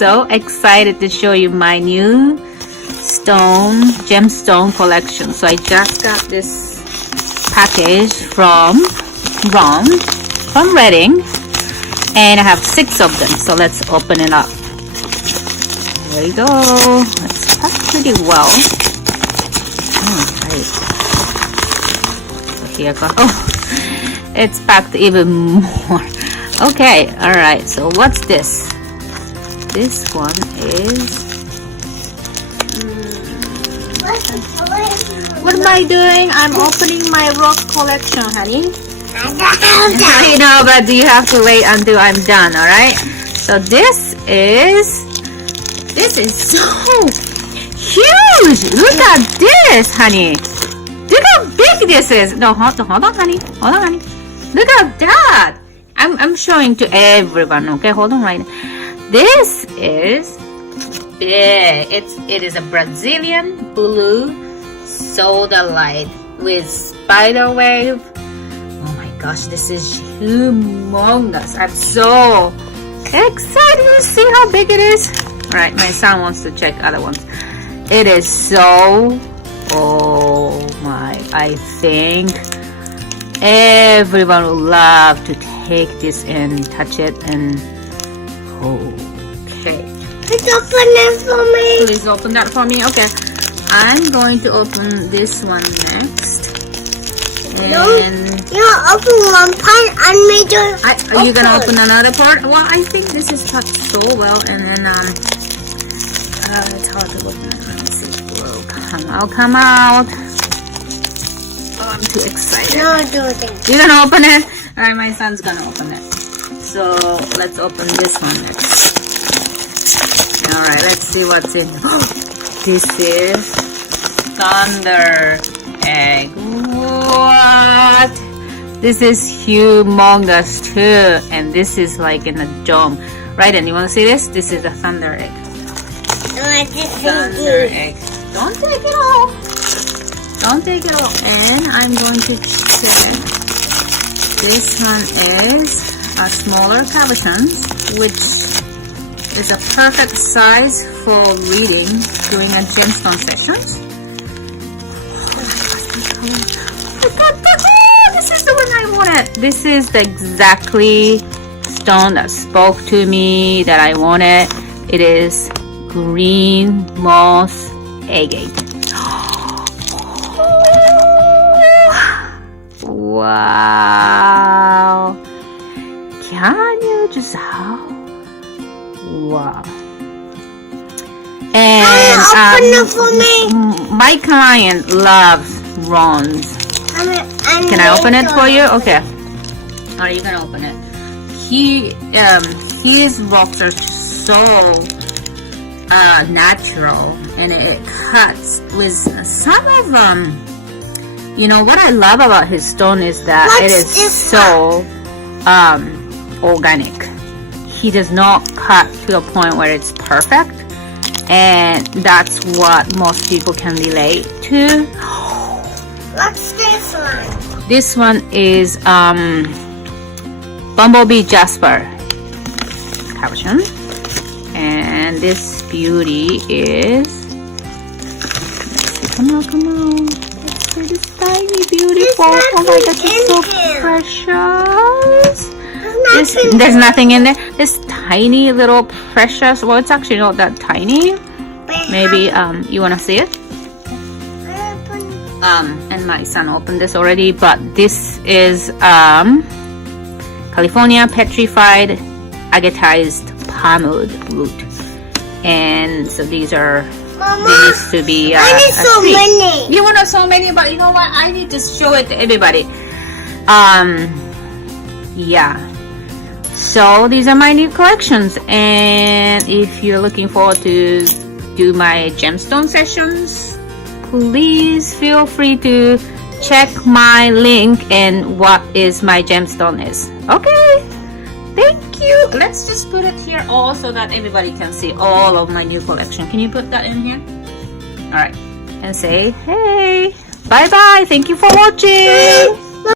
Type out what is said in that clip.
so excited to show you my new gemstone collection. So I just got this package from Reading, and I have 6 of them. So let's open it up. There you go. It's packed pretty well. Right. So here goes. Oh, it's packed even more. Okay, all right. So what's this? This one is. What am I doing? I'm opening my rock collection, honey. I know, but you have to wait until I'm done. All right. So this is so huge. Look at this, honey. Look how big this is. No, hold on, honey. Hold on, honey. Look at that. I'm showing to everyone. Okay, hold on right now. This is big. It is a Brazilian blue soda light with spider wave. Oh my gosh, this is humongous. I'm so excited to see how big it is. Alright, my son wants to check other ones. It is so, oh my, I think everyone will love to take this and touch it and okay. Please open it for me. Please open that for me. Okay. I'm going to open this one next. And you open one part and make your are you gonna open another part? Well, I think this is packed so well, and then it's hard to open it. Let me see. Will come out. Oh, I'm too excited. No, do it. You're gonna open it? Alright, my son's gonna open it. So let's open this one next. Alright, let's see what's in. This is thunder egg. What? This is humongous too, and this is like in a dome, right? And you want to see this? This is a thunder egg. Thunder egg. Don't take it all. Don't take it all. And I'm going to check. This one is a smaller cabochon, which is a perfect size for reading during a gemstone sessions. This is the one I wanted. This is the exactly stone that spoke to me that I wanted. It is green moss agate. Wow. Can you just wow. And open it for me. My client loves bronze. Can I open it for you? Okay. Are you gonna open it? His rocks are so natural, and it cuts with some of you know what I love about his stone is that it is so organic. He does not cut to a point where it's perfect, and that's what most people can relate to. What's this one? This one is Bumblebee Jasper cabochon, and this beauty is, come on, it's tiny, beautiful. Oh my gosh, it's so precious. There's nothing in there. This tiny little precious. Well, it's actually not that tiny. Maybe you wanna see it? And my son opened this already, but this is California petrified agatized palmwood root, and so these are. Mama, they used to be. I need so many. You want so many, but you know what? I need to show it to everybody. Yeah. So these are my new collections, and if you're looking forward to do my gemstone sessions, please feel free to check my link and what is my gemstone is. Okay, thank you. Let's just put it here all so that everybody can see all of my new collection. Can you put that in here? All right, and say hey, bye bye. Thank you for watching.